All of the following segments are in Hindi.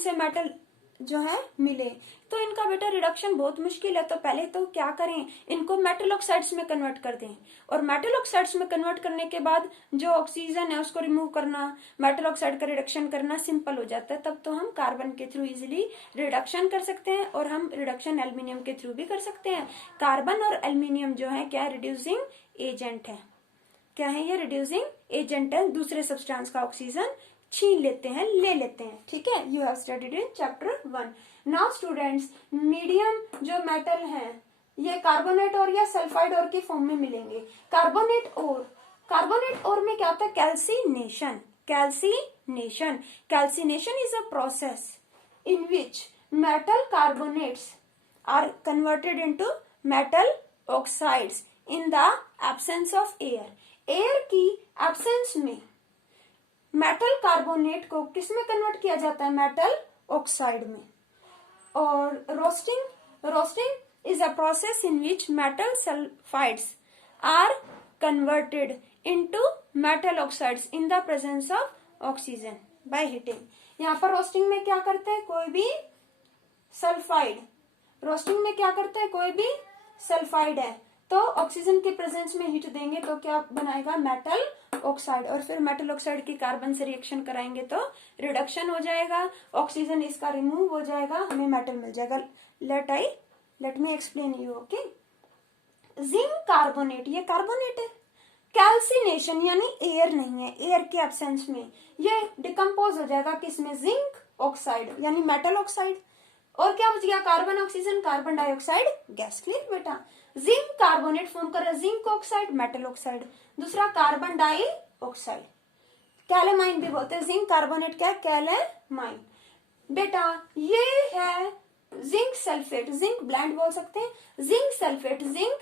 से मेटल जो है मिले, तो इनका बेटा रिडक्शन बहुत मुश्किल है। तो पहले तो क्या करें, इनको मेटल ऑक्साइड्स में कन्वर्ट कर दें, और मेटल ऑक्साइड्स में कन्वर्ट करने के बाद जो ऑक्सीजन है उसको रिमूव करना, मेटल ऑक्साइड का रिडक्शन करना सिंपल हो जाता है। तब तो हम कार्बन के थ्रू इजिली रिडक्शन कर सकते हैं, और हम रिडक्शन एल्यूमिनियम के थ्रू भी कर सकते हैं। कार्बन और एल्यूमिनियम जो है क्या रिड्यूसिंग एजेंट है, क्या है ये रिड्यूसिंग एजेंट है, दूसरे सब्सटेंस का ऑक्सीजन छीन लेते हैं, ले लेते हैं। ठीक है, you have studied in chapter 1। Now students, medium जो मेटल है ये कार्बोनेट और या सल्फाइड और के फॉर्म में मिलेंगे। कार्बोनेट और में क्या होता है, calcination. Calcination is a process in which metal carbonates are converted into metal oxides in the absence of air. Air की एब्सेंस में मेटल कार्बोनेट को किस में कन्वर्ट किया जाता है, मेटल ऑक्साइड में। और roasting is a process in which metal sulphides are converted into metal oxides in the presence of oxygen by heating. यहाँ पर रोस्टिंग में क्या करते हैं, कोई भी सल्फाइड है तो ऑक्सीजन के प्रेजेंस में हीट देंगे तो क्या बनाएगा, मेटल ऑक्साइड। और फिर मेटल ऑक्साइड की कार्बन से रिएक्शन कराएंगे तो रिडक्शन हो जाएगा, ऑक्सीजन इसका रिमूव हो जाएगा, हमें मेटल मिल जाएगा। Let me explain you. Okay, zinc carbonate, ये कार्बोनेट है। कैल्सिनेशन यानी एयर नहीं है, एयर के एब्सेंस में ये डिकम्पोज हो जाएगा किसमें, जिंक ऑक्साइड यानी मेटल ऑक्साइड। और क्या बच गया, carbon oxygen, carbon dioxide gas. Clear बेटा, जिंक कार्बोनेट फॉर्म कर रहा है जिंक ऑक्साइड, मेटल ऑक्साइड। दूसरा कार्बन डाई ऑक्साइड, कैलेमाइन भी बोलते हैं। जिंक कार्बोनेट क्या है, कैलेमाइन। बेटा ये है जिंक सल्फेट, जिंक ब्लेंड बोल सकते हैं, जिंक सल्फेट, जिंक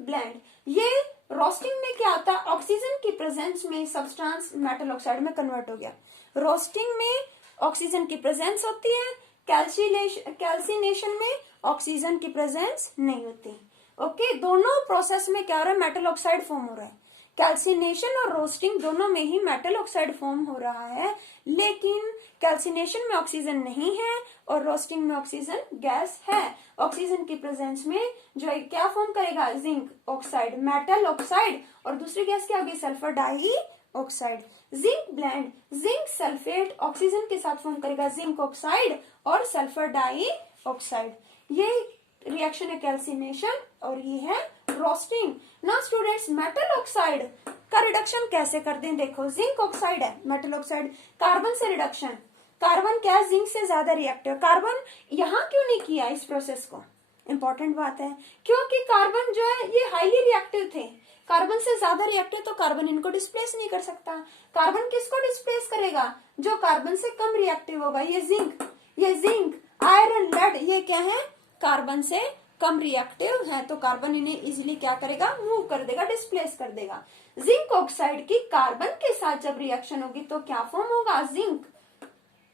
ब्लेंड। ये रोस्टिंग में क्या होता है, ऑक्सीजन की प्रेजेंस में सब्सटेंस मेटल ऑक्साइड में कन्वर्ट हो गया। रोस्टिंग में ऑक्सीजन की प्रेजेंस होती है, कैल्सिनेशन में ऑक्सीजन की प्रेजेंस नहीं होती। ओके, दोनों प्रोसेस में क्या हो रहा है, मेटल ऑक्साइड फॉर्म हो रहा है। कैल्सिनेशन और रोस्टिंग दोनों में ही मेटल ऑक्साइड फॉर्म हो रहा है, लेकिन कैल्सिनेशन में ऑक्सीजन नहीं है और रोस्टिंग में ऑक्सीजन गैस है। ऑक्सीजन की प्रेजेंस में जो है क्या फॉर्म करेगा, जिंक ऑक्साइड, मेटल ऑक्साइड, और दूसरी गैस क्या होगी, sulphur dioxide. Zinc blende, zinc sulphate oxygen के साथ फॉर्म करेगा जिंक ऑक्साइड और सल्फर डाई ऑक्साइड। ये रिएक्शन है कैल्सिनेशन और ये है roasting. Now students, metal oxide का रिडक्शन कैसे कर दें, देखो जिंक ऑक्साइड है, मेटल ऑक्साइड, कार्बन से रिडक्शन। कार्बन क्या है, जिंक से ज्यादा रिएक्टिव। कार्बन यहाँ क्यों नहीं किया इस प्रोसेस को, इंपॉर्टेंट बात है, क्योंकि कार्बन जो है ये हाईली रिएक्टिव थे, कार्बन से ज्यादा रिएक्टिव, तो कार्बन इनको डिस्प्लेस नहीं कर सकता। कार्बन किसको डिस्प्लेस करेगा, जो कार्बन से कम रिएक्टिव होगा। ये जिंक, आयरन, लेड, ये क्या है, कार्बन से कम रिएक्टिव है, तो कार्बन इन्हें इजीली क्या करेगा, मूव कर देगा, डिस्प्लेस कर देगा। जिंक ऑक्साइड की कार्बन के साथ जब रिएक्शन होगी तो क्या फॉर्म होगा, जिंक।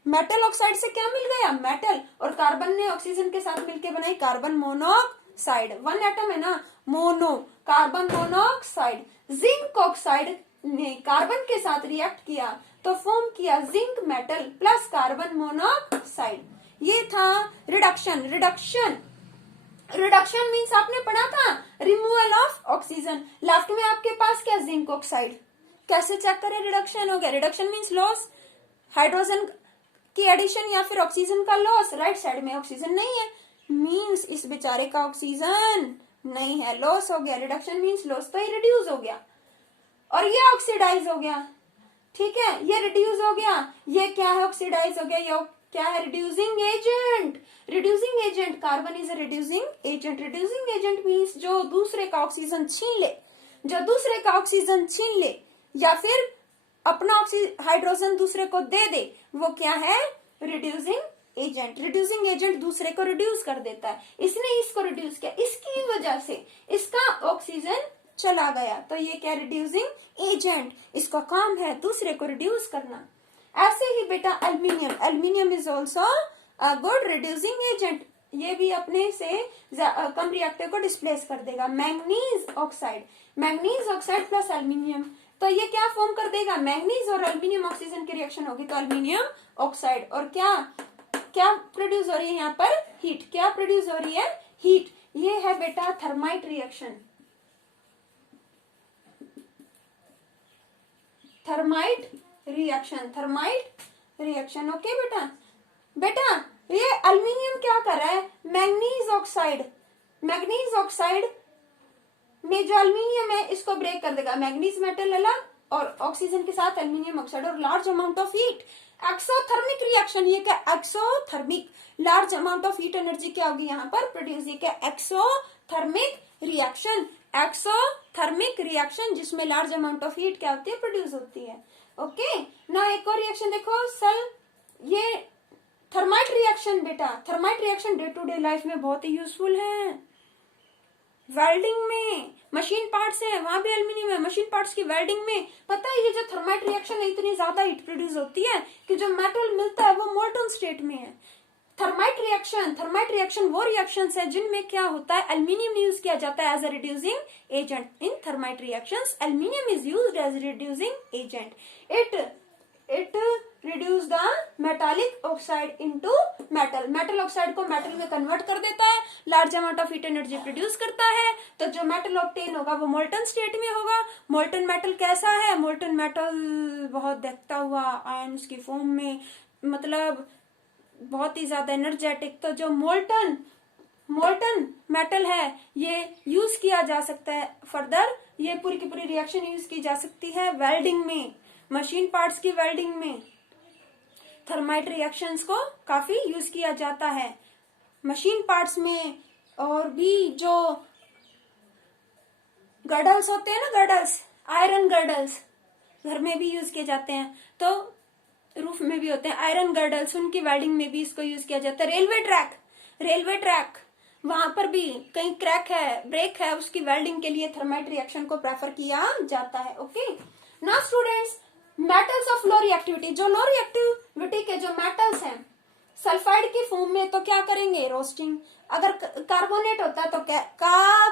मेटल ऑक्साइड से क्या मिल गया, मेटल, और कार्बन ने ऑक्सीजन के साथ मिलकर बनाई कार्बन मोनोऑक्साइड। वन एटम है ना, mono, carbon monoxide. Zinc oxide ने कार्बन के साथ रिएक्ट किया तो फॉर्म किया zinc metal plus carbon monoxide. ये था रिडक्शन। रिडक्शन मीन्स आपने पढ़ा था रिमूवल ऑफ ऑक्सीजन। लेफ्ट में आपके पास क्या, जिंक ऑक्साइड। कैसे चेक करें रिडक्शन हो गया, रिडक्शन मीन्स लॉस, हाइड्रोजन की एडिशन या फिर ऑक्सीजन का लॉस। राइट साइड में ऑक्सीजन नहीं है, मीन्स इस बेचारे का ऑक्सीजन नहीं है, लॉस हो गया। रिडक्शन मीन्स लॉस, तो ये रिड्यूस हो गया और ये ऑक्सीडाइज हो गया। ठीक है, ये रिड्यूस हो गया, ये क्या है, ऑक्सीडाइज हो गया। ये क्या है, reducing agent. Carbon is a reducing agent means जो दूसरे का ऑक्सीजन छीन ले, या फिर अपना हाइड्रोजन दूसरे को दे दे, वो क्या है, रिड्यूसिंग एजेंट दूसरे को रिड्यूस कर देता है। इसने इसको रिड्यूस किया, इसकी वजह से इसका ऑक्सीजन चला गया, तो ये क्या, रिड्यूसिंग एजेंट, इसका काम है दूसरे को रिड्यूस करना। ऐसे ही बेटा aluminium is also a good reducing agent, ये भी अपने से कम रिएक्टिव को डिस्प्लेस कर देगा। मैंगनीज ऑक्साइड प्लस एल्यूमिनियम तो ये क्या फॉर्म कर देगा, मैग्नीज और एल्यूमिनियम ऑक्सीजन की रिएक्शन होगी तो एल्यूमिनियम ऑक्साइड। और क्या क्या प्रोड्यूस हो रही है यहाँ पर, हीट। क्या प्रोड्यूस हो रही है, हीट। ये है बेटा thermite reaction, thermite reaction, thermite reaction. Okay बेटा। बेटा ये एल्यूमिनियम क्या कर रहा है, मैग्नीज ऑक्साइड, मैग्नीज ऑक्साइड में जो एल्यूमिनियम है इसको ब्रेक कर देगा, मैग्नीज मेटल अलग और ऑक्सीजन के साथ एल्यूमिनियम ऑक्साइड, और large amount of heat, exothermic reaction. ये क्या, exothermic, large amount of heat energy क्या होगी यहाँ पर प्रोड्यूस, ये क्या, एक्सोथर्मिक रिएक्शन, एक्सोथर्मिक रिएक्शन जिसमें लार्ज अमाउंट ऑफ हीट क्या होती है, प्रोड्यूस होती है। ओके ना, एक और रिएक्शन देखो सेल, ये थर्माइट रिएक्शन बेटा, thermite reaction day to day life में बहुत ही यूजफुल है। वेल्डिंग में, मशीन पार्ट्स है वहां भी एल्यूमिनियम है, मशीन पार्ट्स की वेल्डिंग में पता है ये जो थर्माइट रिएक्शन है इतनी ज्यादा हीट प्रोड्यूस होती है कि जो मेटल मिलता है वो मोल्टन स्टेट में है। थर्माइट रिएक्शन वो रिएक्शंस है जिनमें क्या होता है, एल्यूमिनियम यूज किया जाता है as a reducing agent. In thermite reactions aluminium is used as reducing agent. It reduce the metallic oxide into metal, metal oxide को मेटल में कन्वर्ट कर देता है, large amount of heat energy produce करता है, तो जो मेटल ऑब्टेन होगा वो मोल्टन स्टेट में होगा। मोल्टन मेटल कैसा है, मोल्टन मेटल बहुत दहकता हुआ आयंस की फॉर्म में, मतलब बहुत ही ज्यादा एनर्जेटिक। तो जो मोल्टन मेटल है ये यूज किया जा सकता है फर्दर, ये पूरी की पूरी रिएक्शन यूज की जा सकती है वेल्डिंग में, मशीन पार्ट्स की वेल्डिंग में थर्माइट रिएक्शंस को काफी यूज किया जाता है मशीन पार्ट्स में। और भी जो गर्डल्स होते हैं ना, गर्डल्स, आयरन गर्डल्स घर में भी यूज किए जाते हैं, तो रूफ में भी होते हैं आयरन गर्डल्स, उनकी वेल्डिंग में भी इसको यूज किया जाता है। रेलवे ट्रैक वहां पर भी कहीं क्रैक है, ब्रेक है, उसकी वेल्डिंग के लिए थर्माइट रिएक्शन को प्रेफर किया जाता है। Okay now students, metals of low reactivity, जो लो रिएक्टिविटी के जो मेटल्स हैं सल्फाइड की फॉर्म में तो क्या करेंगे, रोस्टिंग। अगर कार्बोनेट होता है तो क्या,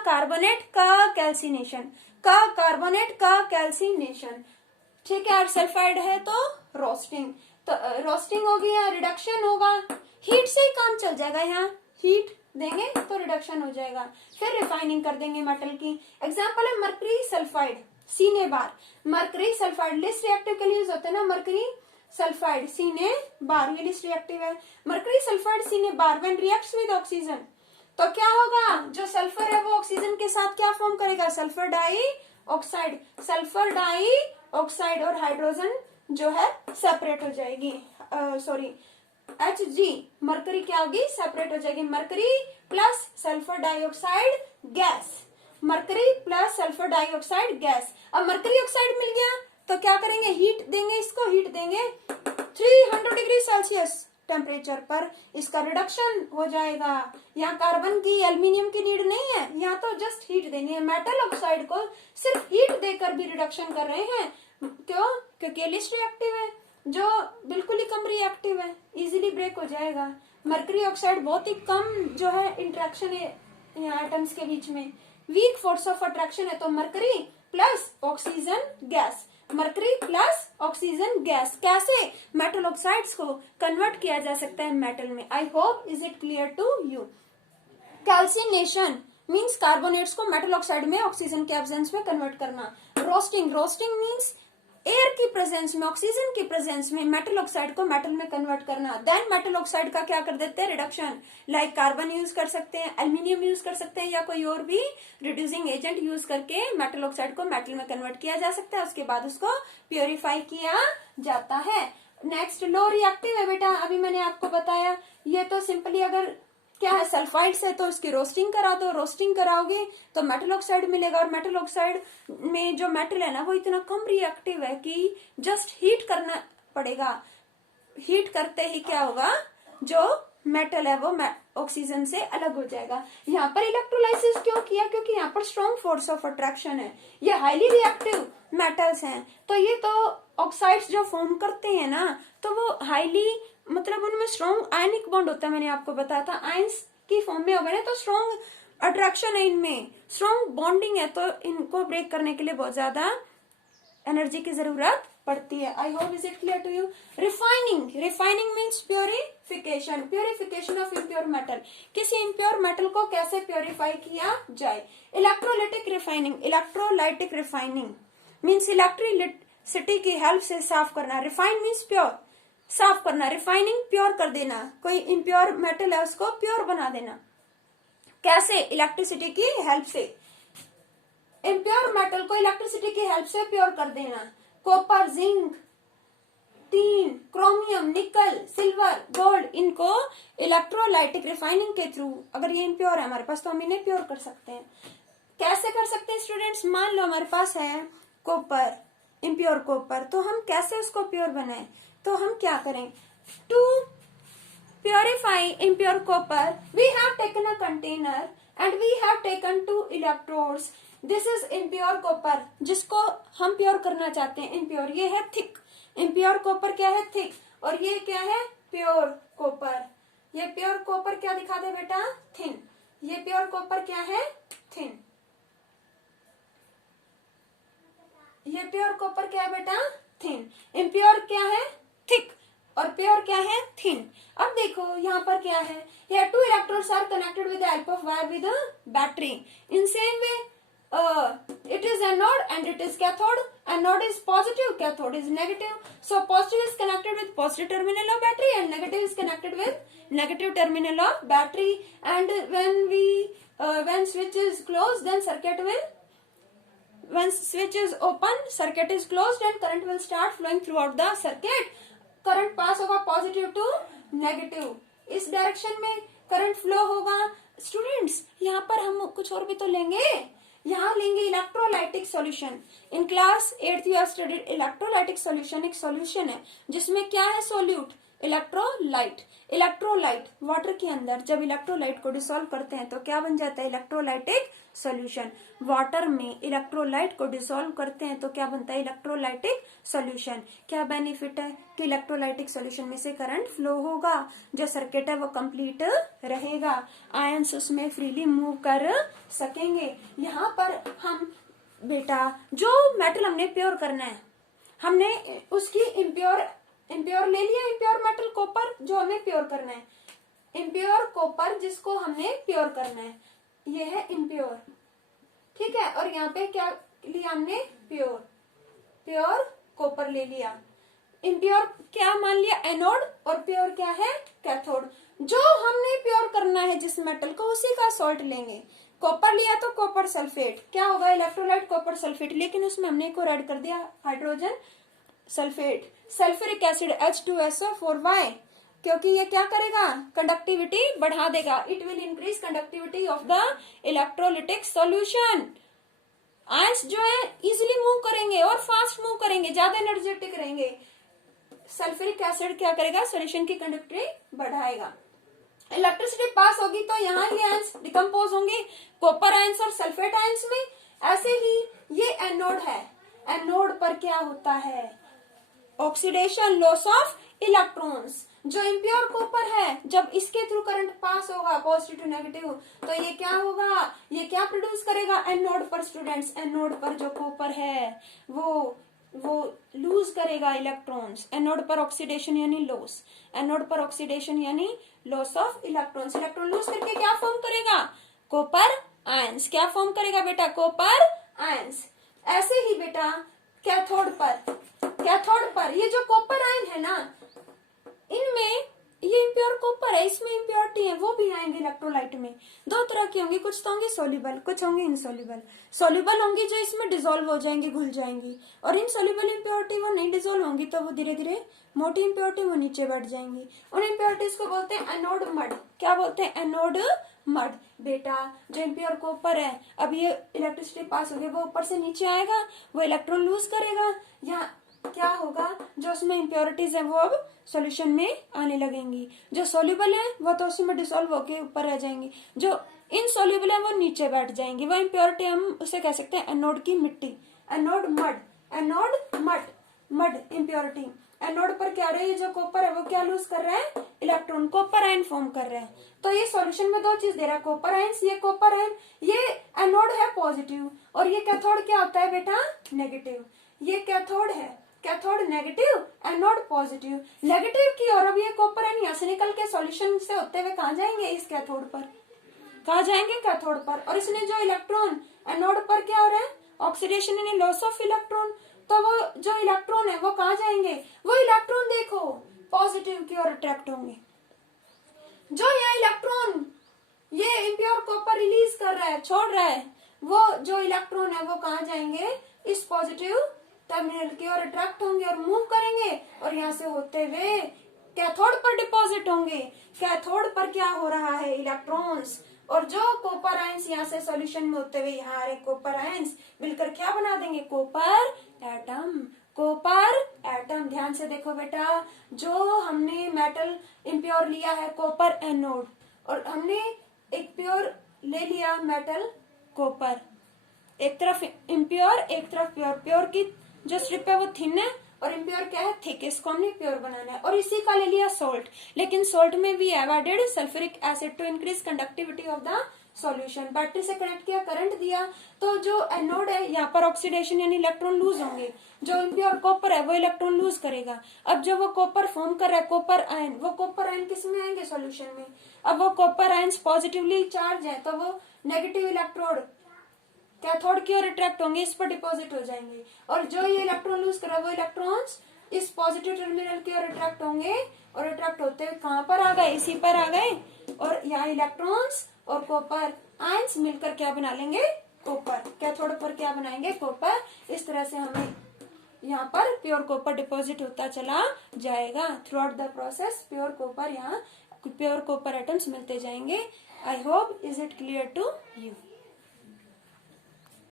कार्बोनेट का कैल्सिनेशन, कार्बोनेट का कैल्सिनेशन, ठीक है। और सल्फाइड है तो रोस्टिंग, तो रोस्टिंग होगी या रिडक्शन होगा, हीट से ही काम चल जाएगा, यहाँ हीट देंगे तो रिडक्शन हो जाएगा, फिर रिफाइनिंग कर देंगे मेटल की। एग्जांपल है मरकरी सल्फाइड सीने बार, मरकरी सल्फाइड लिस्ट रिएक्टिव के लिए यूज होता है ना, मरकरी सल्फाइड सीने बार, ये लिस्ट रिएक्टिव है। मरकरी सल्फाइड सीने बार व्हेन रिएक्ट्स विद ऑक्सीजन तो क्या होगा, जो सल्फर है वो ऑक्सीजन के साथ क्या फॉर्म करेगा, sulphur dioxide, sulphur dioxide, और हाइड्रोजन जो है सेपरेट हो जाएगी, सॉरी Hg, मरकरी क्या होगी, सेपरेट हो जाएगी, mercury plus sulphur dioxide gas, mercury plus sulphur dioxide gas. अब मरकरी ऑक्साइड मिल गया तो क्या करेंगे, हीट देंगे, इसको हीट देंगे 300 डिग्री सेल्सियस टेम्परेचर पर, इसका रिडक्शन हो जाएगा। यहाँ कार्बन की एल्यूमिनियम की नीड नहीं है, यहाँ तो जस्ट हीट देनी है। मेटल ऑक्साइड को सिर्फ हीट देकर भी रिडक्शन कर रहे हैं, क्यों, क्योंकि लिस्ट रिएक्टिव है, जो बिल्कुल ही कम रिएक्टिव है, इजीली ब्रेक हो जाएगा। मरकरी ऑक्साइड बहुत ही कम जो है इंट्रैक्शन है यहाँ एटम्स के बीच में, वीक फोर्स ऑफ अट्रैक्शन है, तो mercury plus oxygen gas, mercury plus oxygen gas, कैसे मेटल ऑक्साइड्स को कन्वर्ट किया जा सकता है मेटल में। I hope is it clear to you. Calcination means carbonates को मेटल ऑक्साइड में ऑक्सीजन के एब्सेंस में कन्वर्ट करना। रोस्टिंग मीन्स एयर की प्रेजेंस में, ऑक्सीजन की प्रेजेंस में मेटल ऑक्साइड को मेटल में कन्वर्ट करना। देन मेटल ऑक्साइड का क्या कर देते हैं, रिडक्शन, लाइक कार्बन यूज कर सकते हैं, एल्यूमिनियम यूज कर सकते हैं, या कोई और भी रिड्यूसिंग एजेंट यूज करके मेटल ऑक्साइड को मेटल में कन्वर्ट किया जा सकता है, उसके बाद उसको प्योरीफाई किया जाता है। नेक्स्ट लो रिएक्टिव है बेटा, अभी मैंने आपको बताया, ये तो सिंपली अगर क्या है सल्फाइड से तो उसकी रोस्टिंग करा दो, रोस्टिंग कराओगे तो मेटल ऑक्साइड मिलेगा, और मेटल ऑक्साइड में जो मेटल है ना वो इतना कम रिएक्टिव है कि जस्ट हीट करना पड़ेगा, हीट करते ही क्या होगा, जो मेटल है वो ऑक्सीजन से अलग हो जाएगा। यहाँ पर इलेक्ट्रोलाइसिस क्यों किया, क्योंकि यहाँ पर स्ट्रॉन्ग फोर्स ऑफ अट्रैक्शन है, ये हाईली रिएक्टिव मेटल्स हैं, तो ये तो ऑक्साइड्स जो फॉर्म करते हैं ना तो वो हाईली, मतलब उनमें स्ट्रॉन्ग आयनिक बॉन्ड होता है, मैंने आपको बताया था, आयंस की फॉर्म में हो गए ना, तो स्ट्रॉन्ग अट्रैक्शन है इनमें, स्ट्रॉन्ग बॉन्डिंग है, तो इनको ब्रेक करने के लिए बहुत ज्यादा एनर्जी की जरूरत पड़ती है। I hope is it clear to you. Refining, refining means purification, purification of impure metal. किसी इम्प्योर मेटल को कैसे प्योरीफाई किया जाए। Electrolytic refining, electrolytic refining means electricity की हेल्प से साफ करना। रिफाइन मीन्स प्योर, साफ करना। रिफाइनिंग प्योर कर देना, कोई इम्प्योर मेटल है उसको प्योर बना देना। कैसे? इलेक्ट्रिसिटी की हेल्प से। इम्प्योर मेटल को इलेक्ट्रिसिटी की हेल्प से प्योर कर देना। कॉपर, जिंक, टीन, क्रोमियम, निकल, सिल्वर, गोल्ड, इनको इलेक्ट्रोलाइटिक रिफाइनिंग के थ्रू, अगर ये इम्प्योर है हमारे पास तो हम इन्हें प्योर कर सकते हैं। कैसे कर सकते हैं स्टूडेंट्स? मान लो हमारे पास है कॉपर, इम्प्योर कॉपर, तो हम कैसे उसको प्योर बनाएं? तो हम क्या करें? To purify impure copper, we have taken a container and we have taken 2 electrodes. This is impure copper, जिसको हम प्योर करना चाहते हैं। impure ये है thick, impure copper क्या है? thick, और ये क्या है? pure copper। ये pure copper क्या दिखा दे बेटा? thin। ये pure copper क्या है? thin। ये pure copper क्या है बेटा? thin। impure क्या है? thick, और प्योर क्या है? थिन। अब देखो यहाँ पर क्या है? Here 2 electrodes are connected with the help of wire with a battery. In same way, it is anode and it is cathode. Anode is positive, cathode is negative. So positive is connected with positive terminal of battery and negative is connected with negative terminal of battery. And when switch is closed, then circuit will. When switch is open, circuit is closed and current will start flowing throughout the circuit. Current pass होगा पॉजिटिव टू नेगेटिव, इस डायरेक्शन में करंट फ्लो होगा। स्टूडेंट्स यहाँ पर हम कुछ और भी तो लेंगे, यहाँ लेंगे electrolytic solution. In class 8th you have studied electrolytic solution. एक सॉल्यूशन है जिसमें क्या है? Solute, electrolyte. इलेक्ट्रोलाइट वाटर के अंदर जब इलेक्ट्रोलाइट को डिसॉल्व करते हैं तो क्या बन जाता है? Electrolytic solution. वाटर में इलेक्ट्रोलाइट को डिसॉल्व करते हैं तो क्या बनता है? Electrolytic solution. क्या बेनिफिट है? कि इलेक्ट्रोलाइटिक सॉल्यूशन में से करंट फ्लो होगा, जो सर्किट है वो कंप्लीट रहेगा, आयंस उसमें फ्रीली मूव कर सकेंगे। यहाँ पर हम बेटा जो मेटल हमने प्योर करना है, हमने उसकी इम्प्योर ले लिया, इम्प्योर मेटल कॉपर जो हमें प्योर करना है। इम्प्योर कॉपर जिसको हमने प्योर करना है, ये है इम्प्योर, ठीक है। और यहाँ पे क्या लिया हमने? प्योर कॉपर ले लिया। इम्प्योर क्या मान लिया? एनोड, और प्योर क्या है? कैथोड। जो हमने प्योर करना है जिस मेटल को, उसी का सॉल्ट लेंगे। कॉपर लिया तो कॉपर सल्फेट, क्या होगा? इलेक्ट्रोलाइट कॉपर सल्फेट, लेकिन उसमें हमने एक और ऐड कर दिया, hydrogen sulphate. Sulphuric acid H2SO4, why? क्योंकि ये क्या करेगा? कंडक्टिविटी बढ़ा देगा। It will increase conductivity of the electrolytic solution. Ions जो है इजिली मूव करेंगे और फास्ट मूव करेंगे, ज्यादा एनर्जेटिक रहेंगे। सल्फ्यूरिक एसिड क्या करेगा? सॉल्यूशन की कंडक्टिविटी बढ़ाएगा। इलेक्ट्रिसिटी पास होगी तो यहाँ ये आयंस डिकम्पोज होंगे, कॉपर आयंस और सल्फेट आयंस में। ऐसे ही ये एनोड है, एनोड पर क्या होता है? Oxidation, loss of electrons. जो इम्प्योर कॉपर है, जब इसके थ्रू करंट पास होगा पॉजिटिव टू नेगेटिव, तो ये क्या होगा? ये क्या प्रोड्यूस करेगा? एनोड पर स्टूडेंट्स, एनोड पर जो कॉपर है वो लूज करेगा इलेक्ट्रॉन्स। एनोड पर ऑक्सीडेशन यानी लॉस, एनोड पर ऑक्सीडेशन यानी loss of electrons. Electron lose करके क्या फॉर्म करेगा? Copper ions. क्या फॉर्म करेगा बेटा? Copper ions. ऐसे ही बेटा कैथोड पर ये जो कॉपर आयन है ना, इनमें ये इम्प्योर कॉपर है, इसमें इम्प्योरिटी है, वो भी आएंगे इलेक्ट्रोलाइट में। दो तरह की होंगी, कुछ तो होंगी सोल्यूबल, कुछ होंगी इनसोल्यूबल। सोल्यूबल होंगी जो इसमें डिसॉल्व हो जाएंगी, घुल जाएंगी, और इनसोल्यूबल इम्प्योरिटी वो नहीं डिसॉल्व होंगी, तो वो धीरे धीरे मोटी इम्प्योरिटी वो नीचे बैठ जाएंगी। उन इम्प्योरिटीज को बोलते हैं एनोड मड। क्या बोलते हैं? Anode mud. बेटा जो इम्प्योर कॉपर है, अब ये इलेक्ट्रिसिटी पास होगी, वो ऊपर से नीचे आएगा, वो इलेक्ट्रॉन लूज करेगा। यहाँ क्या होगा? जो उसमें इम्प्योरिटीज है वो अब सॉल्यूशन में आने लगेंगी। जो सोल्यूबल है वो तो उसमें डिसॉल्व होके ऊपर रह जाएंगी, जो इनसोल्यूबल है वो नीचे बैठ जाएंगी। वो इम्प्योरिटी हम उसे कह सकते हैं एनोड की मिट्टी, anode mud. Anode mud impurity. Anode पर क्या रही है? जो कॉपर है वो क्या लूज कर रहा है? इलेक्ट्रॉन, कॉपर आयन फॉर्म कर रहे हैं। तो ये सॉल्यूशन में दो चीज दे रहा है, कॉपर आयंस। ये कॉपर आयन, ये एनोड है पॉजिटिव, और ये कैथोड क्या होता है बेटा? नेगेटिव। ये कैथोड है, cathode negative, anode positive. Negative की ओर अब ये कॉपर आयन यहाँ से निकल के सॉल्यूशन से होते हुए कहाँ जाएंगे, इस कैथोड पर, कहाँ जाएंगे, कैथोड पर। और इसने जो इलेक्ट्रॉन एनोड पर क्या हो रहा है, ऑक्सीडेशन यानी लॉस ऑफ इलेक्ट्रॉन, तो वो जो इलेक्ट्रॉन है वो कहाँ जाएंगे, वो इलेक्ट्रॉन देखो पॉजिटिव की ओर अट्रैक्ट होंगे। जो यहाँ इलेक्ट्रॉन ये इम्प्योर कॉपर रिलीज कर रहा है, छोड़ रहा है, वो जो इलेक्ट्रॉन है वो कहाँ जाएंगे, इस पॉजिटिव टर्मिनल की ओर अट्रैक्ट होंगे और मूव करेंगे और यहाँ से होते हुए कैथोड पर डिपॉजिट होंगे। कैथोड पर क्या हो रहा है, इलेक्ट्रॉन्स, और जो कॉपर आयंस यहाँ से सॉल्यूशन में होते हुए यहाँ आ रहे कॉपर आयंस मिलकर क्या बना देंगे, कॉपर एटम, कॉपर एटम। ध्यान से देखो बेटा, जो हमने मेटल इम्प्योर लिया है कॉपर एनोड, और हमने एक प्योर ले लिया मेटल कॉपर, एक तरफ इम्प्योर एक तरफ प्योर। प्योर की जो स्ट्रिप है वो थिन है और इम्प्योर क्या है, थिक। इसको हमने प्योर बनाना है और इसी का ले लिया सॉल्ट। लेकिन सॉल्ट में भी added sulphuric acid to increase conductivity of the solution. Battery से कनेक्ट किया, करंट दिया, तो जो एनोड है यहाँ पर ऑक्सीडेशन यानी इलेक्ट्रॉन लूज होंगे। जो इम्प्योर कॉपर है वो इलेक्ट्रॉन लूज करेगा। अब जो वो कॉपर फॉर्म कर रहा है कॉपर आयन, वो कॉपर आयन किस में आएंगे, सॉल्यूशन में। अब वो कॉपर आयन पॉजिटिवली चार्ज है तो वो नेगेटिव इलेक्ट्रोड कैथोड की ओर अट्रैक्ट होंगे, इस पर डिपॉजिट हो जाएंगे। और जो ये इलेक्ट्रॉन लूज करा वो इलेक्ट्रॉन्स इस पॉजिटिव टर्मिनल की ओर अट्रैक्ट होंगे और अट्रैक्ट होते हुए कहाँ पर आ गए, इसी पर आ गए। और यहाँ इलेक्ट्रॉन्स और कॉपर आयंस मिलकर क्या बना लेंगे, कॉपर। कैथोड पर क्या बनाएंगे, कॉपर। इस तरह से हमें यहाँ पर प्योर कॉपर डिपॉजिट होता चला जाएगा। Throughout the process pure copper, यहाँ प्योर कॉपर एटम्स मिलते जाएंगे। I hope is it clear to you.